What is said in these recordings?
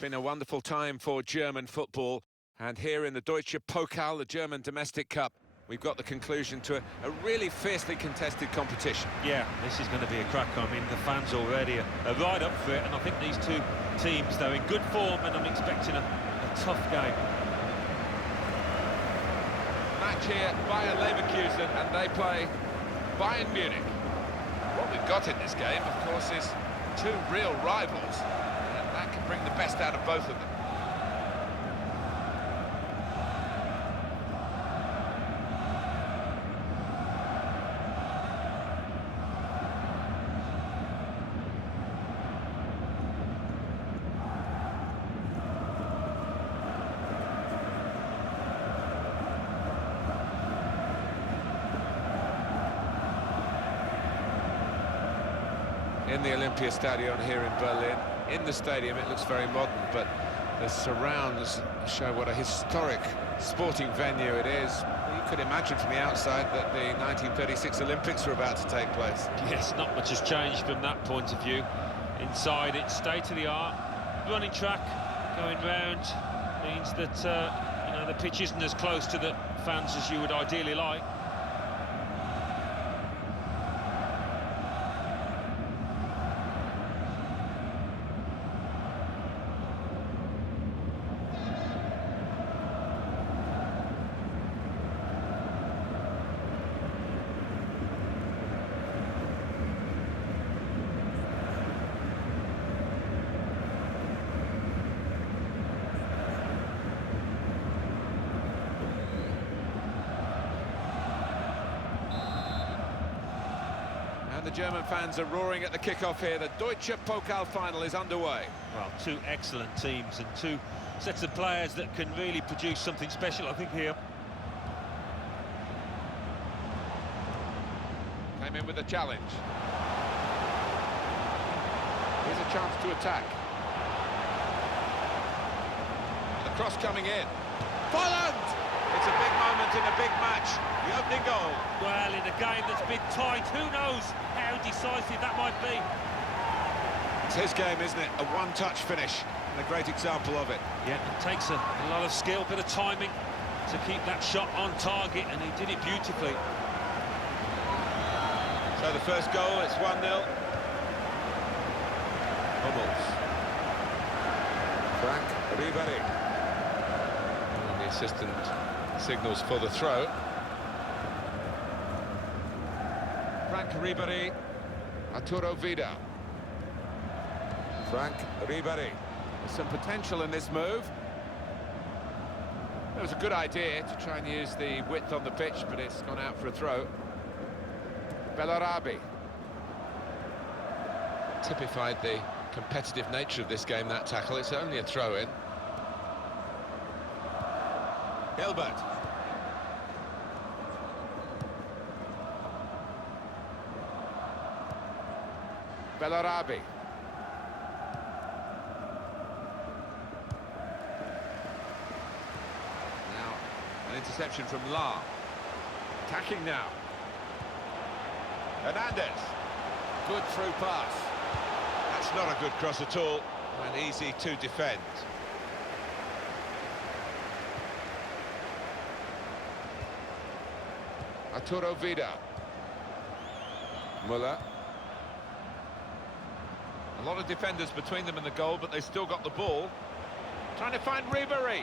Been a wonderful time for German football, and here in the Deutcher Pokal, the German domestic cup, we've got the conclusion to a really fiercely contested competition. Yeah, this is going to be a cracker. I mean, the fans already are right up for it, and I think these two teams, they're in good form, and I'm expecting a tough game. Match here, Bayern Leverkusen, and they play Bayern Munich. What we've got in this game, of course, is two real rivals, and that can bring the best out of both of them. In the Olympia Stadion here in Berlin. In the stadium it looks very modern, but the surrounds show what a historic sporting venue it is. You could imagine from the outside that the 1936 Olympics were about to take place. Yes, not much has changed from that point of view. Inside it's state-of-the-art, running track, going round, means that you know, the pitch isn't as close to the fans as you would ideally like. The German fans are roaring at the kickoff here. The Deutscher Pokal final is underway. Well, two excellent teams and two sets of players that can really produce something special, I think, here. Came in with a challenge. Here's a chance to attack. The cross coming in. Poland! It's a big moment in a big match. The opening goal. Well, in a game that's been tight, who knows how decisive that might be. It's his game, isn't it? A one-touch finish, and a great example of it. Yeah, it takes a lot of skill, bit of timing to keep that shot on target, and he did it beautifully. So the first goal, it's 1-0. Hummels. Frank Ribéry. And the assistant signals for the throw. Frank Ribéry, Arturo Vidal. Frank Ribéry. There's some potential in this move. It was a good idea to try and use the width on the pitch, but it's gone out for a throw. Bellarabi. Typified the competitive nature of this game, that tackle. It's only a throw-in. Hilbert. Bellarabi. Now, an interception from La. Attacking now. Hernandez. Good through pass. That's not a good cross at all, and easy to defend. Arturo Vidal. Muller. A lot of defenders between them and the goal, but they still got the ball. Trying to find Ribéry.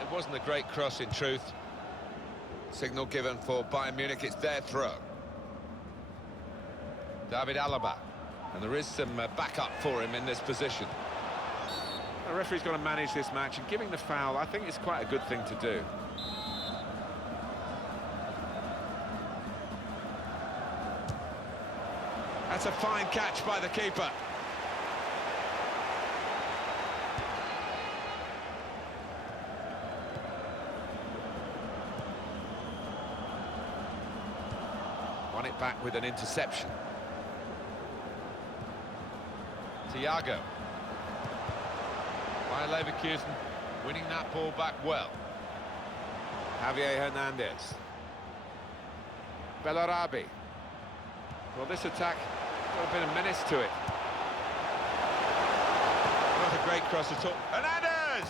It wasn't a great cross, in truth. Signal given for Bayern Munich, it's their throw. David Alaba. And there is some backup for him in this position. The referee's got to manage this match, and giving the foul, I think, is quite a good thing to do. That's a fine catch by the keeper. Won it back with an interception. Thiago. Bayern Leverkusen winning that ball back well. Javier Hernandez. Bellarabi. Well, this attack got a bit of menace to it. Not a great cross at all. Hernandez!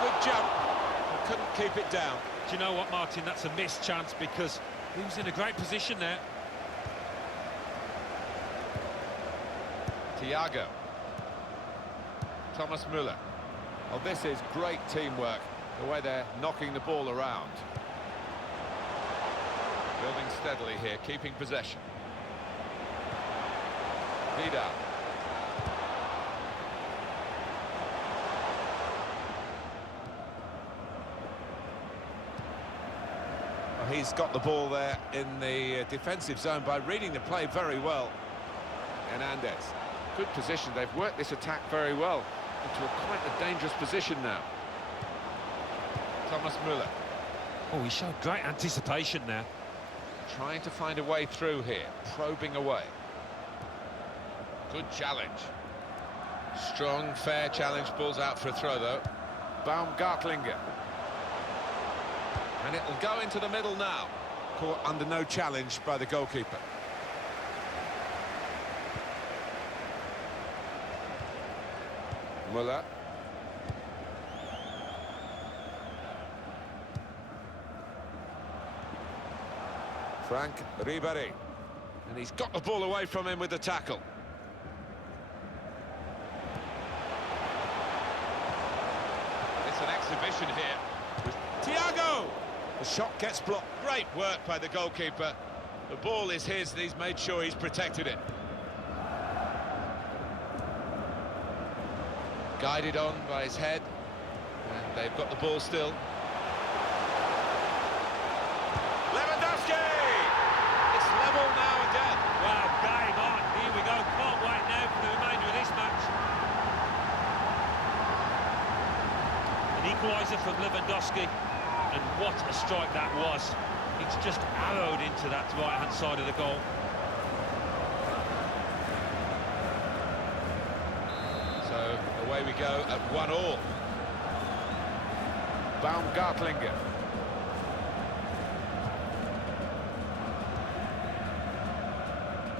Good jump, but couldn't keep it down. Do you know what, Martin? That's a missed chance because he was in a great position there. Thiago. Thomas Müller. Well, this is great teamwork, the way they're knocking the ball around. Building steadily here, keeping possession. Vidal. Well, he's got the ball there in the defensive zone by reading the play very well. Hernandez. Good position. They've worked this attack very well into quite a dangerous position now. Thomas Müller. Oh, he showed great anticipation there. Trying to find a way through here, probing away. Good challenge. Strong, fair challenge, balls out for a throw though. Baumgartlinger. And it'll go into the middle now. Caught under no challenge by the goalkeeper. Müller. Frank Ribéry. And he's got the ball away from him with the tackle. It's an exhibition here. With Thiago! The shot gets blocked. Great work by the goalkeeper. The ball is his and he's made sure he's protected it. Guided on by his head, and they've got the ball still. Lewandowski! It's level now again. Wow, game on. Here we go. Can't wait now for the remainder of this match. An equaliser from Lewandowski, and what a strike that was. It's just arrowed into that right-hand side of the goal. So away we go at 1-1. Baumgartlinger.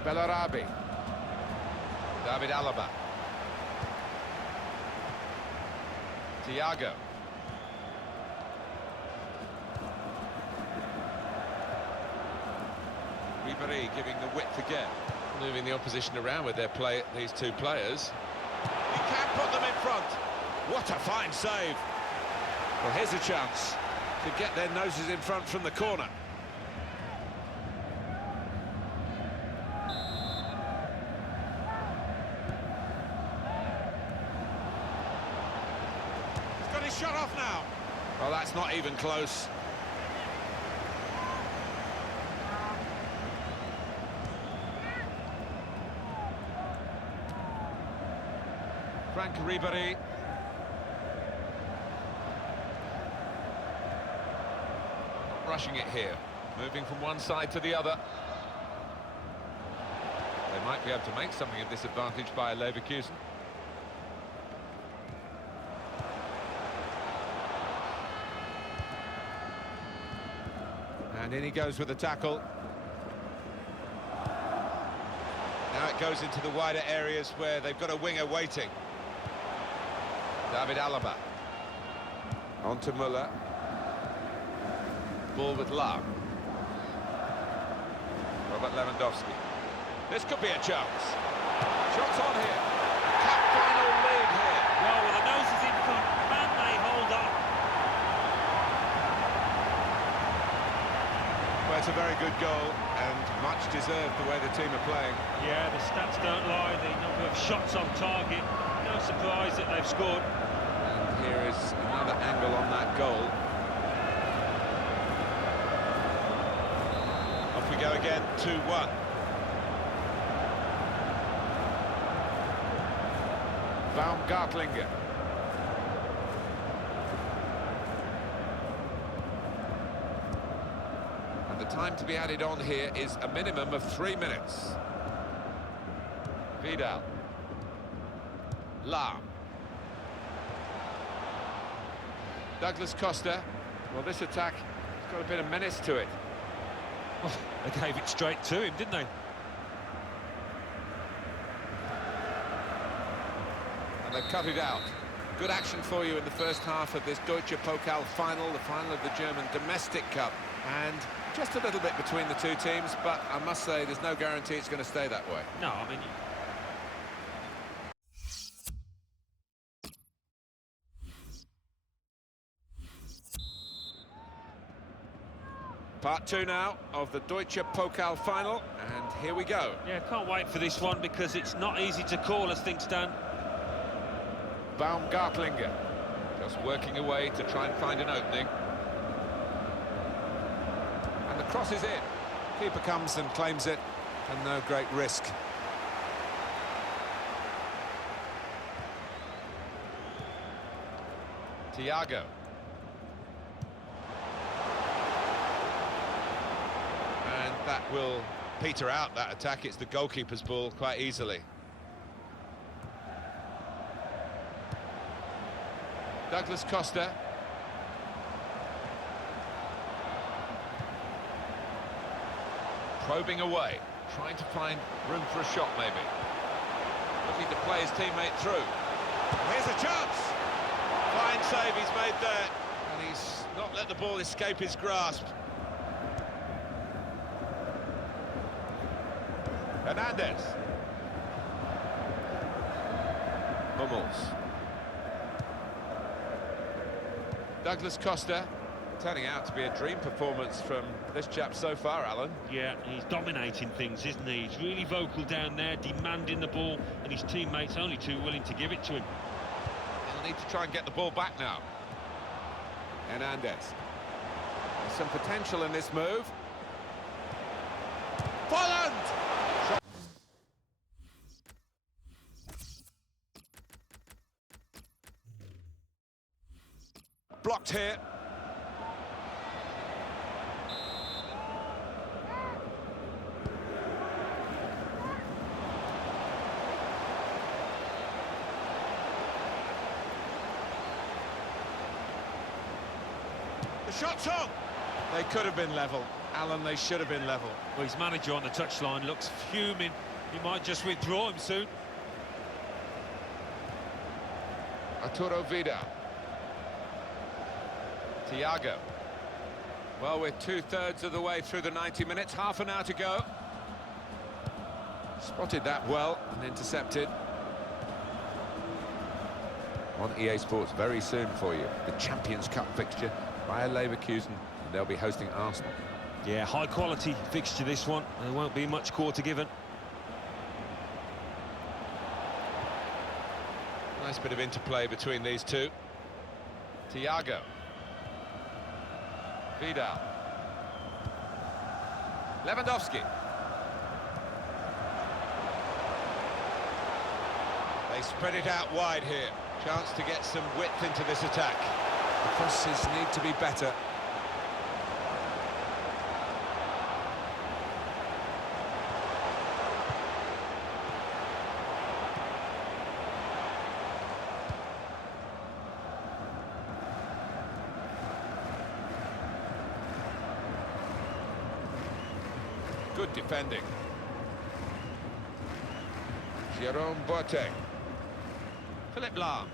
Bellarabi. David Alaba. Thiago. Ribéry giving the width again. Moving the opposition around with their play, these two players. He can put them in front. What a fine save. Well, here's a chance to get their noses in front from the corner. He's got his shot off now. Well, that's not even close. Frank Ribéry. Not rushing it here, moving from one side to the other. They might be able to make something of this advantage by Leverkusen. And in he goes with the tackle. Now it goes into the wider areas where they've got a winger waiting. David Alaba. On to Müller. Ball with Lahm. Robert Lewandowski. This could be a chance. Shots on here. Cup final lead here. Well, with the noses in front, can they hold on? Well, it's a very good goal and much deserved the way the team are playing. Yeah, the stats don't lie. The number of shots on target. No surprise that they've scored. And here is another angle on that goal. Off we go again, 2-1. Baumgartlinger. And the time to be added on here is a minimum of 3 minutes. Vidal. Lahm. Douglas Costa. Well, this attack has got a bit of menace to it. Well, they gave it straight to him, didn't they? And they've cut it out. Good action for you in the first half of this Deutscher Pokal final, the final of the German Domestic Cup. And just a little bit between the two teams, but I must say there's no guarantee it's going to stay that way. No, I mean... Part two now of the Deutscher Pokal final, and here we go. Yeah, can't wait for this one because it's not easy to call as things stand. Baumgartlinger just working away to try and find an opening. And the cross is in. Keeper comes and claims it, and no great risk. Thiago. And that will peter out that attack. It's the goalkeeper's ball quite easily. Douglas Costa. Probing away, trying to find room for a shot maybe. Looking to play his teammate through. Here's a chance! Fine save he's made there. And he's not let the ball escape his grasp. Hernandez. Hummels. Douglas Costa, turning out to be a dream performance from this chap so far, Alan. Yeah, he's dominating things, isn't he? He's really vocal down there, demanding the ball, and his teammates only too willing to give it to him. They'll need to try and get the ball back now. Hernandez. There's some potential in this move. Folland! Blocked here. The shot's on. They could have been level. Alan, they should have been level. Well, his manager on the touchline looks fuming. He might just withdraw him soon. Arturo Vidal. Thiago. Well, we're two-thirds of the way through the 90 minutes, half an hour to go. Spotted that well and intercepted. On EA Sports very soon for you, the Champions Cup fixture via Leverkusen, and they'll be hosting Arsenal. Yeah, high-quality fixture this one. There won't be much quarter given. Nice bit of interplay between these two. Thiago. Vidal. Lewandowski. They spread it out wide here. Chance to get some width into this attack. The crosses need to be better. Good defending. Jerome Boateng. Philipp Lahm.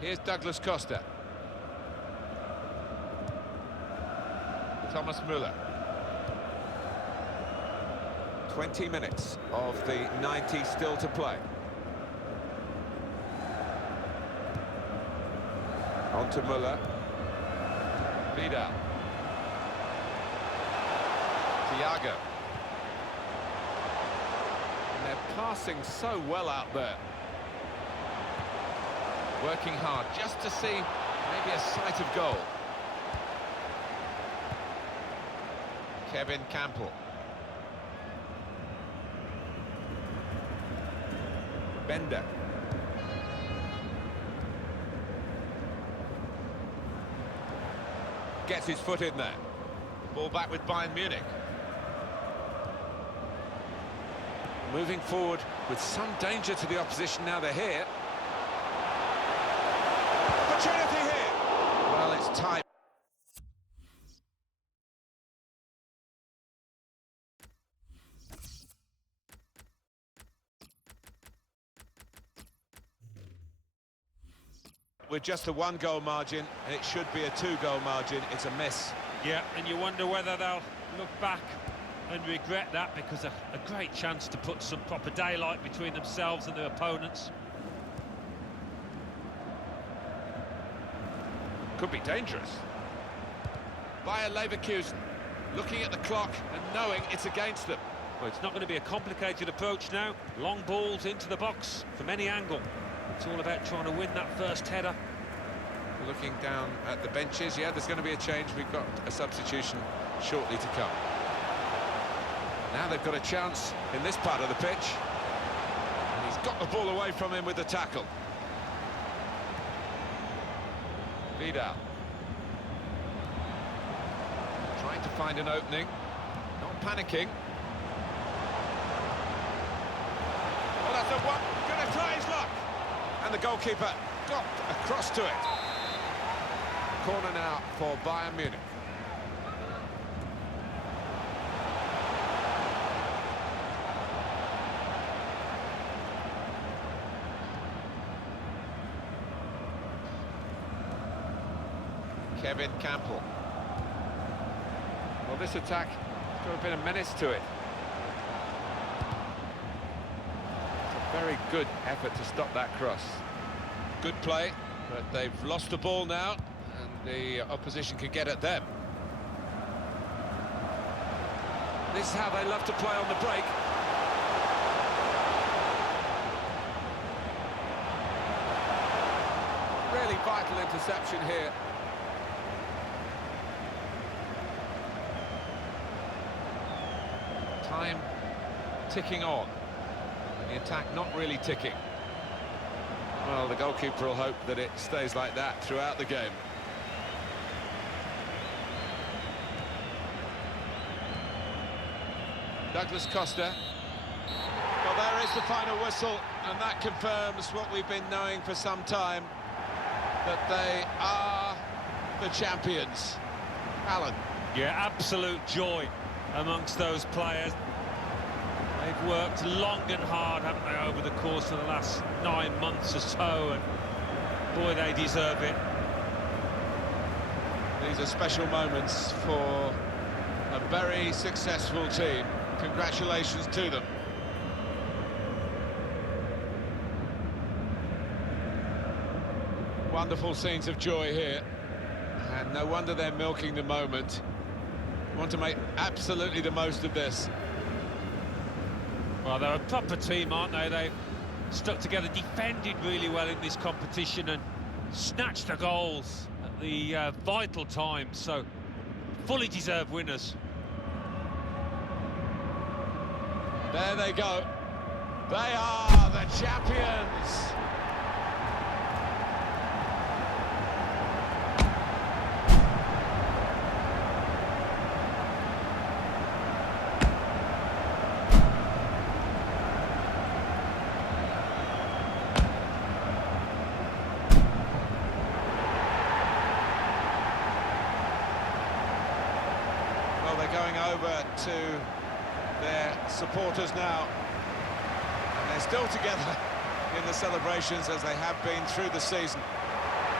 Here's Douglas Costa. Thomas Müller. 20 minutes of the 90 still to play. On to Müller. Vidal. Thiago. And they're passing so well out there. Working hard just to see maybe a sight of goal. Kevin Campbell. Bender. Gets his foot in there. Ball back with Bayern Munich. Moving forward with some danger to the opposition now they're here. Opportunity here. Well, it's time. with just a one-goal margin, and it should be a two-goal margin. It's a miss. Yeah, and you wonder whether they'll look back and regret that, because a great chance to put some proper daylight between themselves and their opponents. Could be dangerous. Bayern Leverkusen, looking at the clock and knowing it's against them. Well, it's not going to be a complicated approach now. Long balls into the box from any angle. It's all about trying to win that first header. Looking down at the benches, yeah, there's going to be a change. We've got a substitution shortly to come. Now they've got a chance in this part of the pitch. And he's got the ball away from him with the tackle. Vidal. Trying to find an opening. Not panicking. Well, that's the one. Gonna try his luck. And the goalkeeper got across to it. Corner now for Bayern Munich. Kevin Campbell. Well, this attack has got a bit of menace to it. It's a very good effort to stop that cross. Good play, but they've lost the ball now, and the opposition can get at them. This is how they love to play on the break. Really vital interception here. Time ticking on, and the attack not really ticking. Well, the goalkeeper will hope that it stays like that throughout the game. Douglas Costa. Well, there is the final whistle, and that confirms what we've been knowing for some time, that they are the champions. Alan. Yeah, absolute joy amongst those players. They've worked long and hard, haven't they, over the course of the last 9 months or so, and boy, they deserve it. These are special moments for a very successful team. Congratulations to them. Wonderful scenes of joy here, and no wonder they're milking the moment. Want to make absolutely the most of this. Well, they're a proper team, aren't they? They've stuck together, defended really well in this competition, and snatched the goals at the vital times. So, fully deserved winners. There they go. They are the champions. Going over to their supporters now, and they're still together in the celebrations as they have been through the season.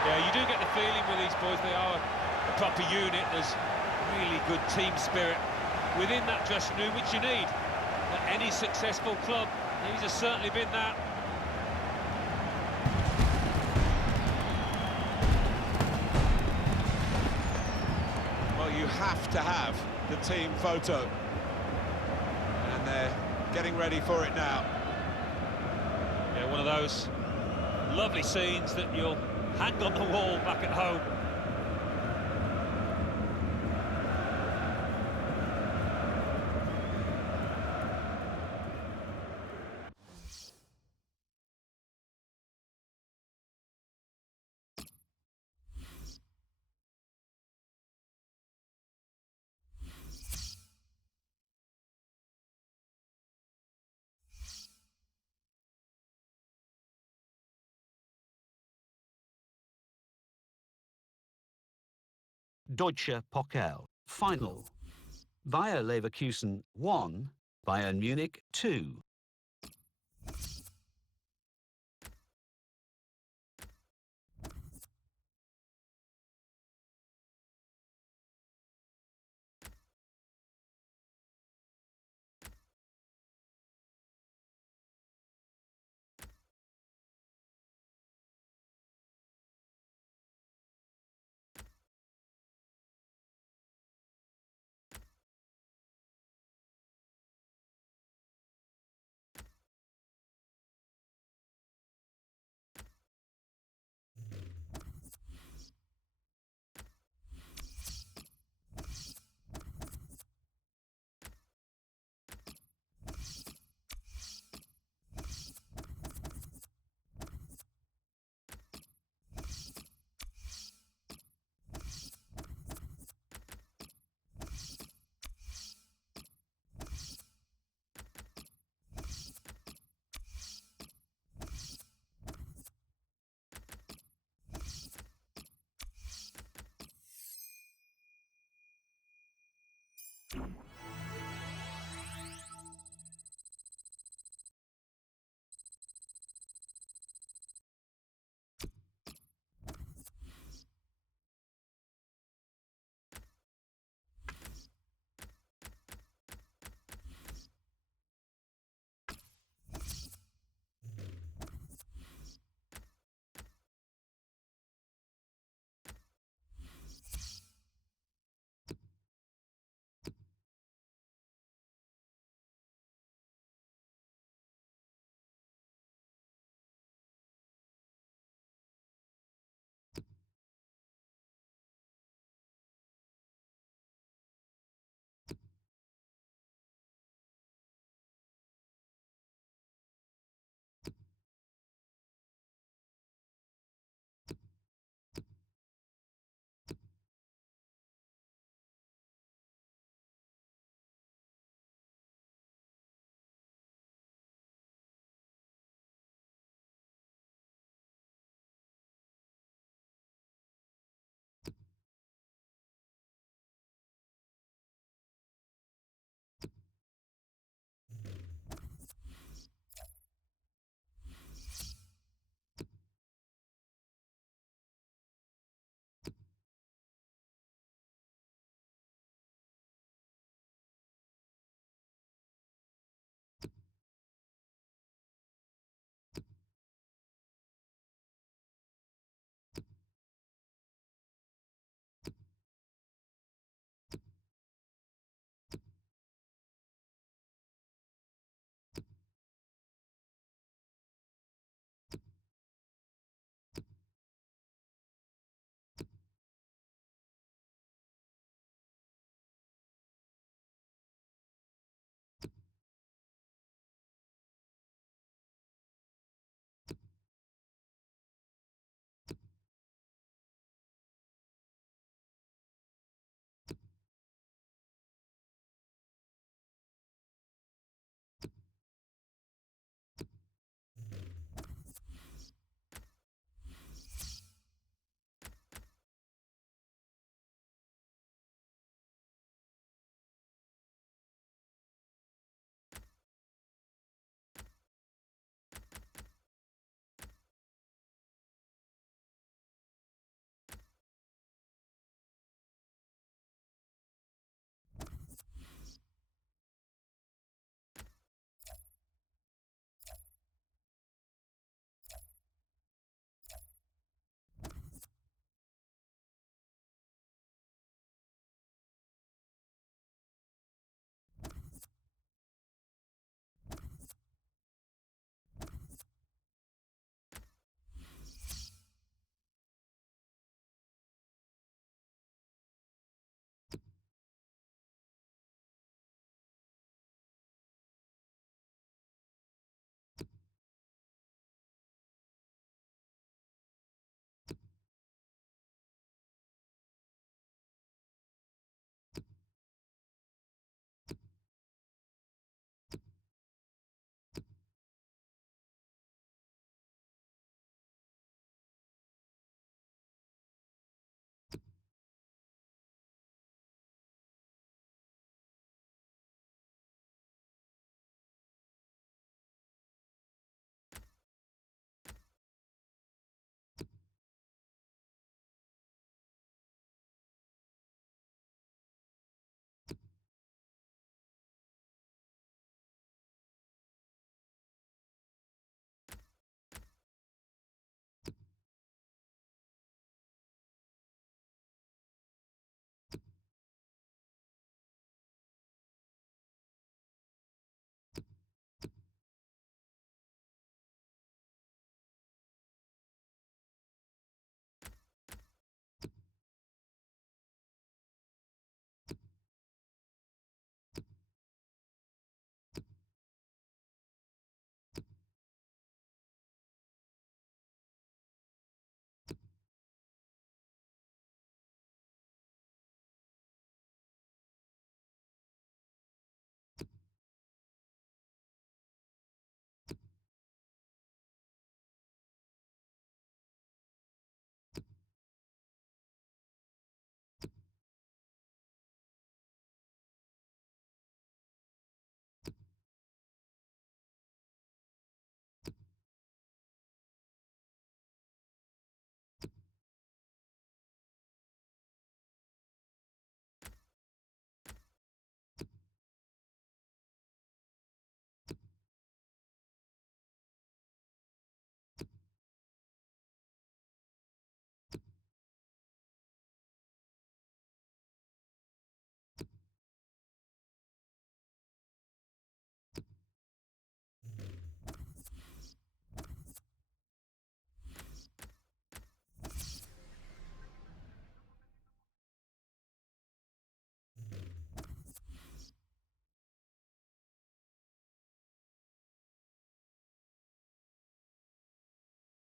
Yeah, you do get the feeling with these boys, they are a proper unit. There's really good team spirit within that dressing room, which you need at any successful club. These have certainly been that. Well, you have to have the team photo, and they're getting ready for it now. Yeah, one of those lovely scenes that you'll hang on the wall back at home. Deutcher Pokal final. Bayer Leverkusen 1, Bayern Munich 2.